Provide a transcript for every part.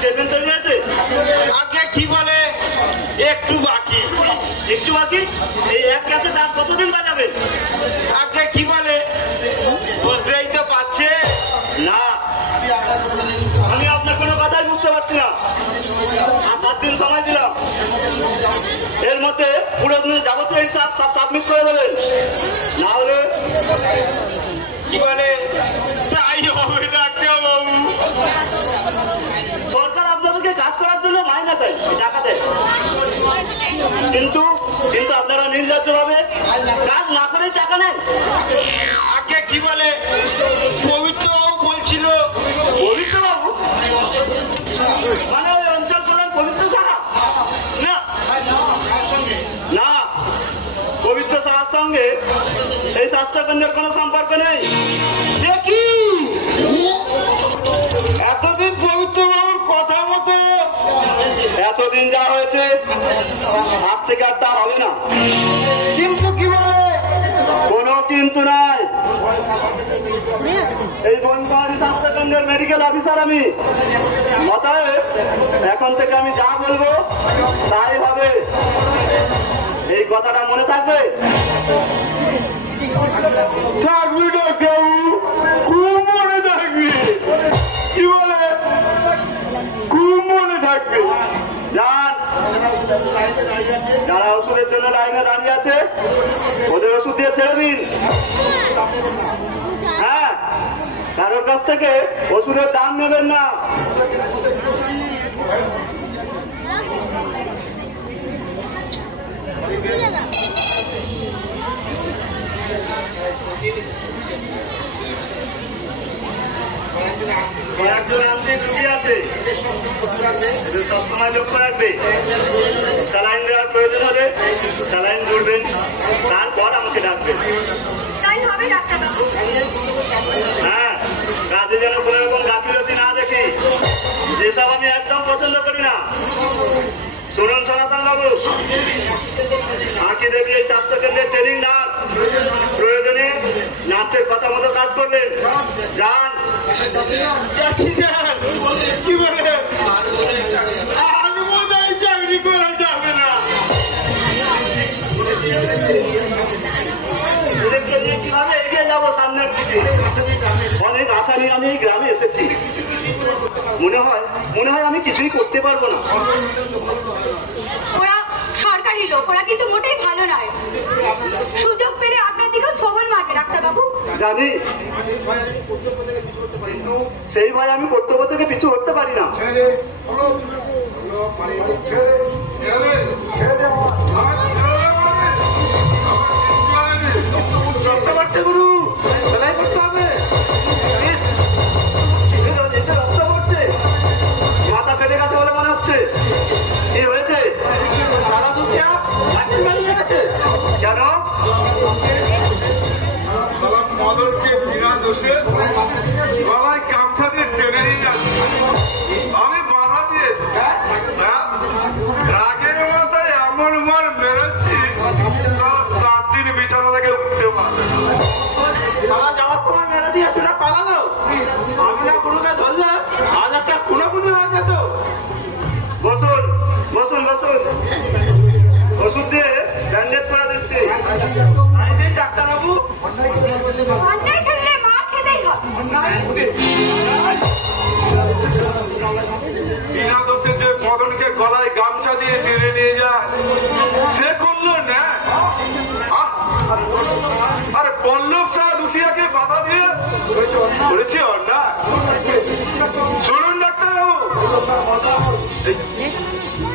Statement তৈরি আছে? আগে কি বলে একটু বাকি। একটু বাকি? এই এক ক্যাসে দাঁত কতদিন বাজাবে? আগে কি বলে বুঝতেই তো পারছে না, আমি আপনার কোনো কথাই বুঝতে পারছি না। আর 7 দিন সময় দিলাম, এর মধ্যে পুরো দিনের যাবতীয় হিসাব সব সাবমিট করে দেবেন, না হলে কি বলে তাই হবে ডাক্তার বাবু। সরকার আপনাদেরকে কাজ করার জন্য মাইনে দেয়, টাকা দেয়, কিন্তু কিন্তু আপনারা নির্লজ্জ ভাবে কাজ না করে টাকা নেন। আগে কি বলে পবিত্র বাবু বলছিল। পবিত্র বাবু মানে ওই অঞ্চল প্রধান পবিত্র সাহা? না না, পবিত্র সাহার সঙ্গে এই স্বাস্থ্যকেন্দ্রের কোনো সম্পর্ক নেই। দেখি এতদিন পবিত্র বাবুর কথা মতো এতদিন যা হয়েছে আজ থেকে আর তা হবে না। কিন্তু কি বলে কোনো কিন্তু নাই। এই বনপাহাড়ি স্বাস্থ্যকেন্দ্রের মেডিকেল অফিসার আমি, অতএব এখন থেকে আমি যা বলবো তাই হবে। এই কথাটা মনে থাকবে। থাকবি ডাক্তারবাবু, খুব মনে থাকবি। কি বলে খুব মনে থাকবে। যান, যারা ওষুধের জন্য লাইনে দাঁড়িয়ে আছে ওদের ওষুধ দিয়ে ছেড়ে দিন। হ্যাঁ, কারোর কাছ থেকে ওষুধের দাম নেবেন না। কয়েকজন আন্তরিক রুগী আছে, এদের সবসময় লক্ষ্য রাখবে। স্যালাইন দেওয়ার প্রয়োজন হলে স্যালাইন জুড়বেন, তারপর আমাকে ডাকবেন। হ্যাঁ, কাজে যেন কোনো রকম গাফিলতি না দেখি, যেসব আমি একদম পছন্দ করি না। শুনুন সনাতন বাবু, আঁকি দেবী এই স্বাস্থ্যকেন্দ্রের ট্রেনিং নার্স, প্রয়োজনে নার্সের কথা মতো কাজ করবেন। যান। কি বলে আর মনে হয় চাকরি করা যাবে না। এদেরকে নিয়ে কিভাবে এগিয়ে যাবো সামনের দিকে, অনেক আশা নিয়ে আমি এই গ্রামে এসেছি। মনে হয় আমি কিছুই করতে পারবো না। ওরা সরকারি লোক, ওরা কিন্তু মোটেই ভালো নয়। সুযোগ পেলে আপনার দিকেও ছবল মারবে ডাক্তারবাবু। জানি, কিন্তু সেই ভয় আমি কর্তব্য থেকে পিছু হতে পারি না। গুরু সেলাই করতে হবে। রক্ত পড়ছে, মাথা ফেটে গেছে বলে মনে হচ্ছে। কি হয়েছে? সারা দুনিয়া কেন? মদনকে বিনা দোষে গলায় গামছা দিয়ে টেনে নিয়ে যাচ্ছে। আমি বাধা দিয়ে রাগের মাথায় এমন মার মেরেছি 7 দিন বিছানা থেকে উঠতে পারবে না। সারা যাওয়ার সময় মেরে দিয়ে সেটা পালালো। আমি না কোনোকে ধরলে আজ একটা খুনোখুনি হয়ে যেত। বসুন বসুন বসুন, ওষুধ দিয়ে ব্যান্ডেজ করে দিচ্ছি। ডাক্তারবাবু, অন্যায় খেললে মার খেতেই হবে। বিনা দোষে যে মদনকে গলায় গামছা দিয়ে টেনে নিয়ে যায় সে করলো না। আরে পল্লব শাহ দুটিয়াকে বাধা দিয়ে করেছে অন্যায়। শুনুন ডাক্তারবাবু,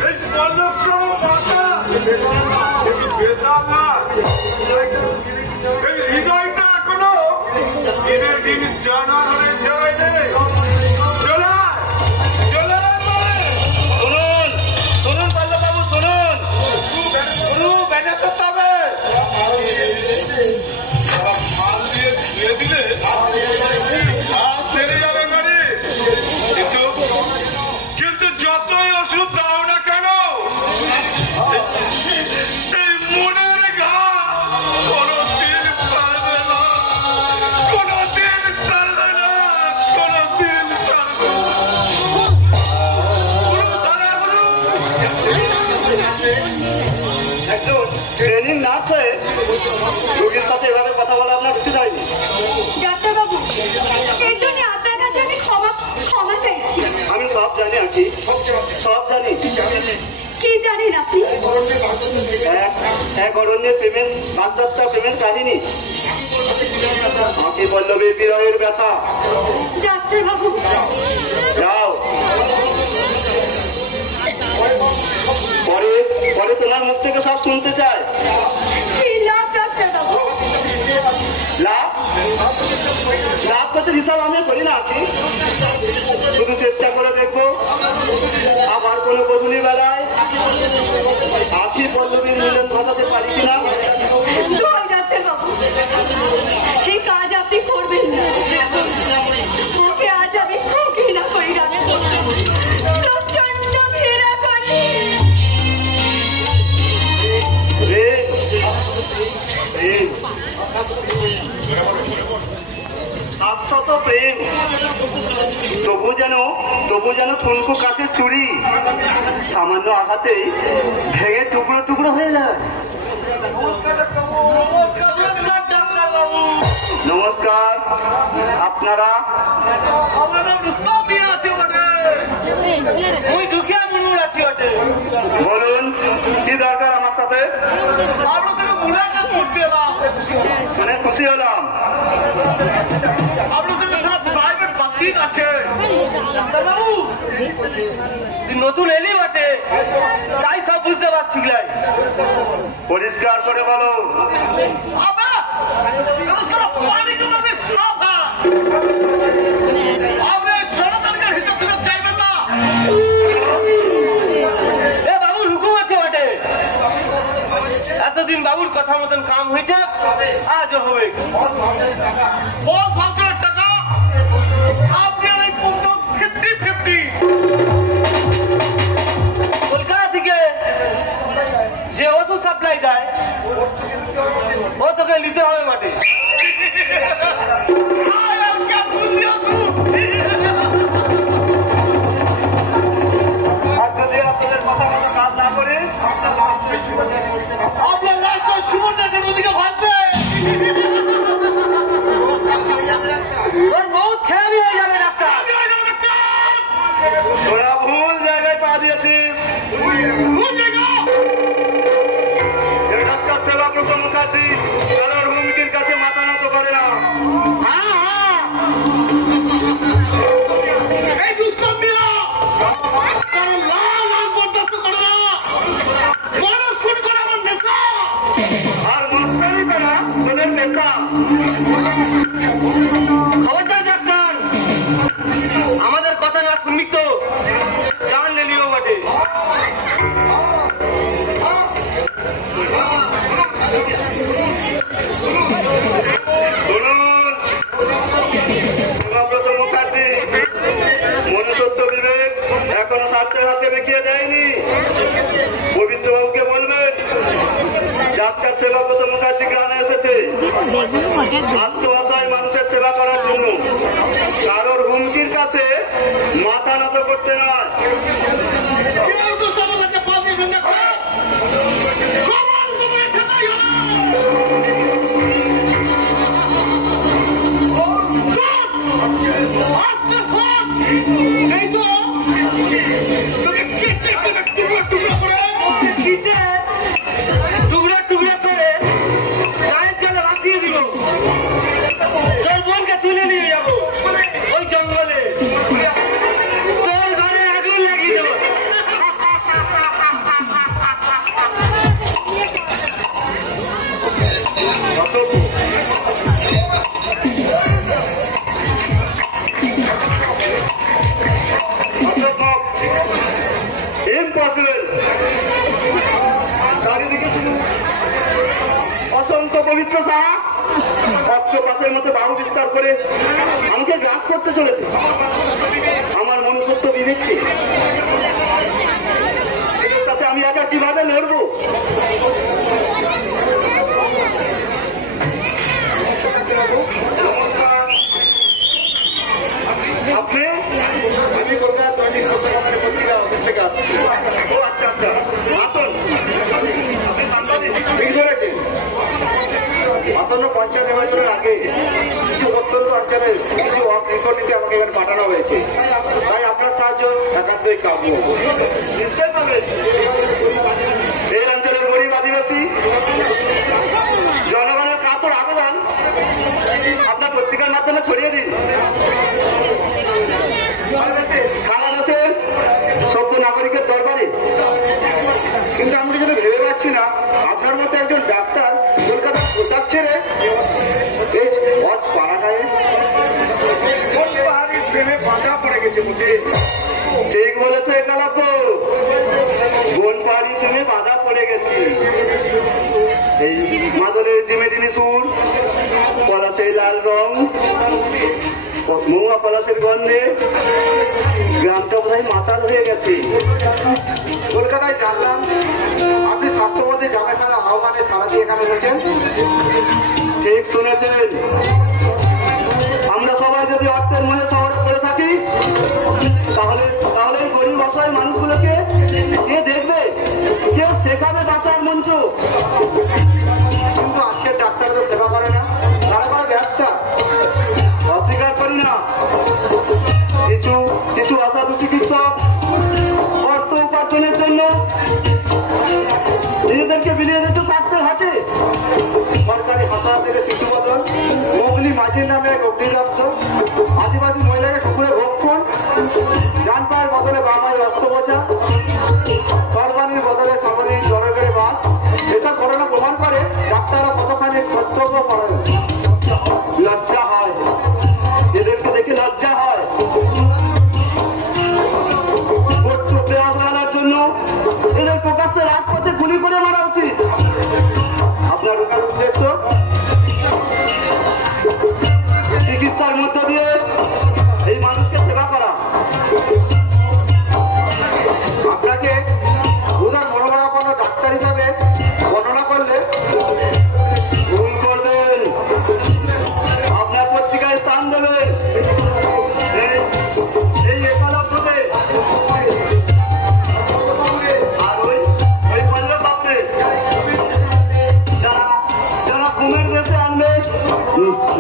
এই পল্লব শাহ মাথা বেতাল না, এই হৃদয়টা এখনো দিনের দিন জানারে যায় নেই। শুনুন পল্লববাবু, শুনুন। ব্যান্ডেজ করতে হবে। মাল দিয়ে ধুয়ে দিলে সেরে যাবে গাড়ি। কিন্তু যতই ওষুধ দাও না কেন জানেন আপনি? এক অরণ্যের প্রেমের বাগদত্তা প্রেমের কাহিনী, আঁকি পল্লবী বিরহের ব্যথা। ডাক্তার বাবু, যাও, পরে পরে তোমার মুখ থেকে সব শুনতে চায়। কি লাভ ডাক্তার বাবু? লাভ লাভ করতে হিসাব আমি করি না আঁকি, শুধু চেষ্টা করে দেখবো আবার কোনো বধূলি বেলায় আঁকি পল্লবীর মিলন ঘটাতে পারি কিনা। ডাক্তার বাবু, এই কাজ আপনি করবেন না। ওকে আজ আমি খুব ঘৃণা করি ডাক্তার, প্রচন্ড ঘৃণা করি। শাশ্বত প্রেম, তবু যেন ফুলকু কাঠের চুড়ি, সামান্য আঘাতেই ভেঙে টুকরো টুকরো হয়ে যায়। নমস্কার, আপনারা? বলুন, কি দরকার আমার সাথে? মানে খুশি হলাম। নতুন এলি বটে, তাই সব বুঝতে পারছি। পরিষ্কার করে বলো। বাবুর হুকুম আছে বটে, এতদিন বাবুর কথা মতন কাম হয়েছে, আজও হবে। টাকা আপনার কলকাতা থেকে যে ওষুধ সাপ্লাই দেয় ও তোকে নিতে হবে মাঠে। আর যদি আপনাদের কথা মতো কাজ না করে আপনার লাস্ট সুবর্ণাকে নদীকে ভাসবে, ওর বহুত খেয়ালি হয়ে যাবে ডাক্তার। তোরা ভুল জায়গায় পা দিয়েছিস। ডাক্তার সেবাব্রত মুখার্জি কারোর হুমকির কাছে মাথা নত করে না। এই দুষ্কর্মীরা কারণ লাল লাল বরদাস্ত করে না, মানুষ খুন করে আমার নেশা। আর মস্তানি করা তোদের পেশা। খবরদার ডাক্তার, আমাদের কথা না শুনবি তো জান নিলিও বটে। সেবাব্রত মুখার্জি মনুষ্যত্ব বিবেক এখনো স্বার্থের হাতে বেঁকিয়ে দেয়নি। পবিত্র বাবুকে বলবেন ডাক্তার সেবাব্রত মুখার্জি গ্রামে এসেছে আত্মআশায় মানুষের সেবা করার জন্য, কারোর হুমকির কাছে মাথা নত করতে নয়। কেউ তো সমাজকে পাঠিয়েছেন দেখো, সবার তোমায় ঠেকাই হবে। আস্তে সব এই তো তোকে টুকরা টুকরা করে টুকরা টুকরা করে চায়ের জলে রাখিয়ে দিব। তোর বোনকে তুলে নিয়ে যাবো ওই জঙ্গলে, তোর ঘরে আগুন লাগিয়ে দেবো। ইম্পসিবল। চারিদিকে শুধু অসংখ্য পবিত্র সাহা অক্টোপাসের মতো বাহু বিস্তার করে আমাকে গ্রাস করতে চলেছে। আমার মনুষ্যত্ব বিবেককে এদের সাথে আমি একা কিভাবে লড়বো? আপনি? আমি কলকাতা পত্রিকা অফিস থেকে আসছি। ও আচ্ছা আচ্ছা, আসুন। আপনি সাংবাদিক? ঠিক ধরেছেন। 58 পঞ্চায়েত নির্বাচনের আগে কিছু অত্যন্ত অঞ্চলের কিছু অকৃষণীকে আমাকে এখানে পাঠানো হয়েছে, তাই আপনার সাহায্য একান্তই কাম্য। নিশ্চয় পাবেন। এই অঞ্চলের গরিব আদিবাসী জনগণের কাতর আবেদন আপনার পত্রিকার মাধ্যমে ছড়িয়ে দিন। সারা দেশের সভ্য নাগরিকের দরবারে। কিন্তু আমি যেটা ভেবে পাচ্ছি না, আপনার মতো একজন ডাক্তার কলকাতার কোথার ছেড়ে এই অজ পাড়াটায় পাহাড়ির প্রেমে বাঁধা পড়ে গেছে বুঝে। ঠিক বলেছে একালাব্য, বন পাহাড়ি প্রেমে বাধা পড়ে গেছি। এই মাদলের ডিমে ডিমে সুর, পলাশের লাল রং, মহুয়া পলাশের গন্ধে গ্রামটা বোধ হয় মাতাল হয়ে গেছে। কলকাতায় জানলাম আপনি স্বাস্থ্যমন্ত্রী জামেখানা আহ্বানে সারা দিয়ে এখানে এসেছেন। ঠিক শুনেছেন। আমরা সবাই যদি অর্থের মহে শহরে পড়ে থাকি, তাহলে এই গরিব অসহায় মানুষগুলোকে কে দেখবে, কেউ শেখাবে বাঁচার মঞ্চ। কিন্তু আজকের ডাক্তারদের সেবা করে না, তারা করে ব্যবসা। অস্বীকার করি না, কিছু অসাধু চিকিৎসক অর্থ উপার্জনের জন্য নিজেদেরকে বিলিয়ে দিচ্ছে স্বাস্থ্যের হাতে। সরকারি হাসপাতাল থেকে শিশু বদল, মোগলি মাঝির নামে এক অগ্নিদগ্ধ, আদিবাসী মহিলাকে কুকুরে ভক্ষণ, যান পায়ের বদলে বামায় অস্ত্র বোঝা, সরবানির বদলে সামনে জনগণের বাস, এসব ঘটনা প্রমাণ করে ডাক্তাররা কতখানি কর্তব্য করেন। লজ্জা হয়, এদেরকে দেখে লজ্জা হয়। কর্তব্যে অবহেলার জন্য এদের প্রকাশ্যে রাজপথে গুলি করে মারা উচিত। আপনার ওখানে উদ্দেশ্য চিকিৎসার মধ্য দিয়ে এই মানুষকে সেবা করা। আপনাকে উদার মনোভাবাপন্ন ডাক্তার হিসাবে বর্ণনা করলে ভুল করবেন। আপনার পত্রিকায় স্থান দেবেন। এই একালব্যতে আর ওই পল্লবাবুরে যারা ঘুমের দেশে আনবে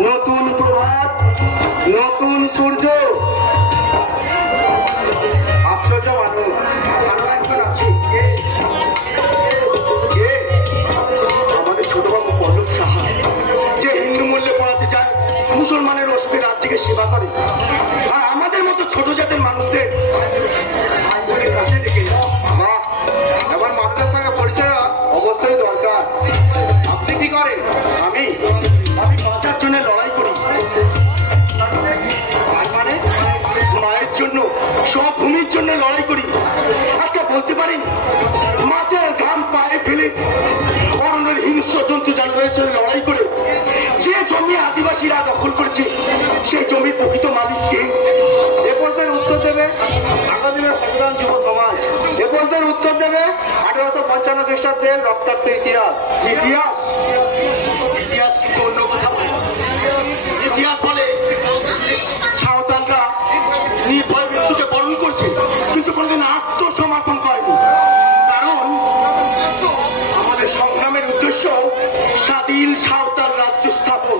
নতুন প্রভাত, নতুন সূর্য। আশ্চর্য মানুষ আরো একজন আছে, আমাদের ছোটবাবু পল্লব সাহা, যে হিন্দু মূল্যে পড়াতে চায়, মুসলমানের অস্তে রাজ্যকে সেবা করে, আর আমাদের মতো ছোট জাতের মানুষদের আইনের কাছে ডেকে যায়। বাহ, এবার মানুষের সঙ্গে পরিচয় অবশ্যই দরকার। আপনি কি করেন? আমি বাঁচার জন্য লড়াই করি। আর মানে মায়ের জন্য, সব ভূমির জন্য লড়াই করি। আচ্ছা বলতে পারেন, মাথার ঘাম পায়ে ফেলে অরণ্যের হিংস্র জন্তু জানোয়ারের সঙ্গে লড়াই করে যে জমি আদিবাসীরা দখল করেছে, সেই জমির প্রকৃত মালিককে? এ প্রশ্নের উত্তর দেবে আগামী সংগ্রাম যুব সমাজ। এ প্রশ্নের উত্তর দেবে 1855 খ্রিস্টাব্দের রক্তাক্ত ইতিহাস। ইতিহাস ইতিহাস কিন্তু অন্য কথা বলে। ইতিহাস বলে সাঁওতালরা নির্ভয় মৃত্যুকে বরণ করছে, কিন্তু কোনদিন আত্মসমর্পণ করেনি। কারণ আমাদের সংগ্রামের উদ্দেশ্য স্বাধীন সাঁওতাল রাজ্য স্থাপন।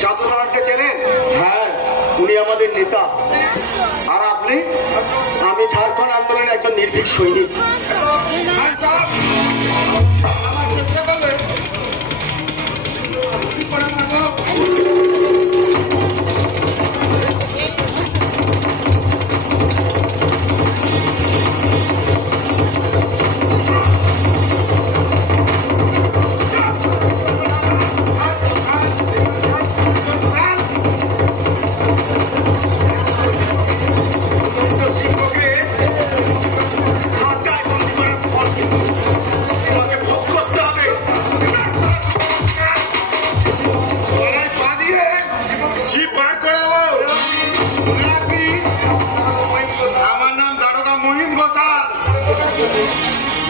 জাদুধরকে চেনেন? হ্যাঁ, উনি আমাদের নেতা। আর আপনি? আমি ঝাড়খণ্ড আন্দোলনের একজন নির্ভীক সৈনিক।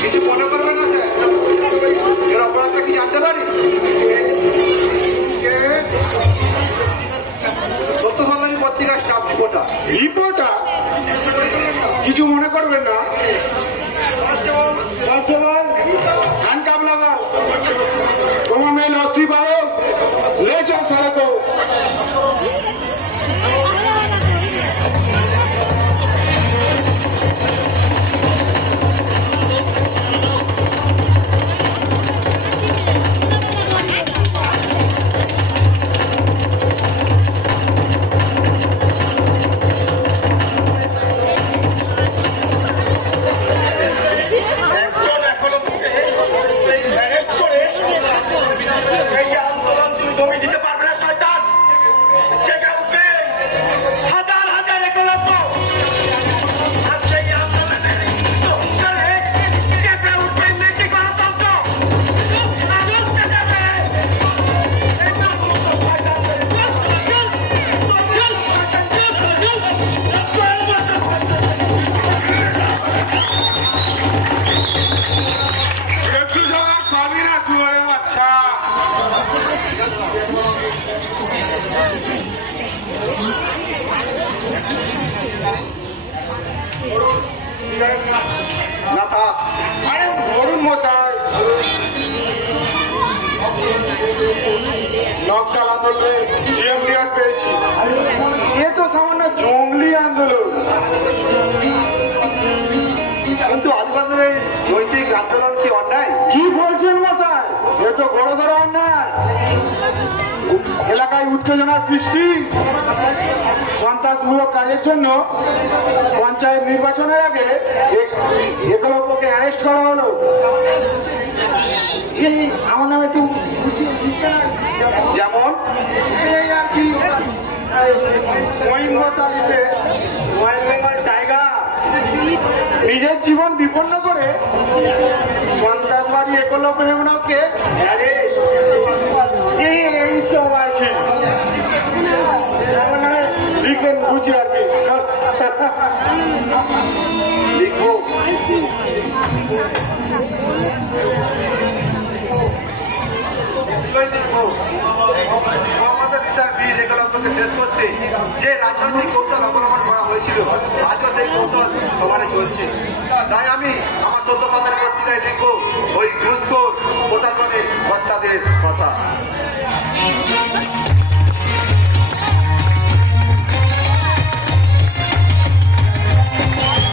কিছু মনে করবেন না স্যার, এর অপরাধটা কি জানতে পারি? সত্যসন্ধানী পত্রিকার স্টাফ রিপোর্টার। রিপোর্টার? কিছু মনে করবেন না। কনস্টেবল, হ্যান্ডকাপ লাগাও। তোমার মেয়ে লস্যি পাও, ले चल साले को। নকশাল আন্দোলনে সিএম ক্লিয়ার পেয়েছি। এ তো সামান্য জঙ্গলি আন্দোলন, কিন্তু আদিবাসীদের এই নৈতিক আন্দোলন কি অন্যায়? কি বলছেন মশাই? এ তো বড় অন্যায়। এলাকায় উত্তেজনার সৃষ্টি, সন্ত্রাসমূলক কাজের জন্য পঞ্চায়েত নির্বাচনের আগে একলব্যকে অ্যারেস্ট করা হলো। এই আমার নামে একটু যেমন এই আর কি টাইগার নিজের জীবন বিপন্ন করে সন্ত্রাসবাদী একলব্য হেমনকে এই সব আর কি লিখেন বুঝি আর কি লিখবো। মোহাম্মদ পিতার বীর একলব্যকে শেষ করতে যে রাজনৈতিক কৌশল অবলম্বন করা হয়েছিল আজও সেই কৌশল সমানে চলছে। তাই আমি আমার ১৪ পাতার পত্রিকায় লিখব ওই ঘুষখোর প্রশাসনের কর্তাদের কথা।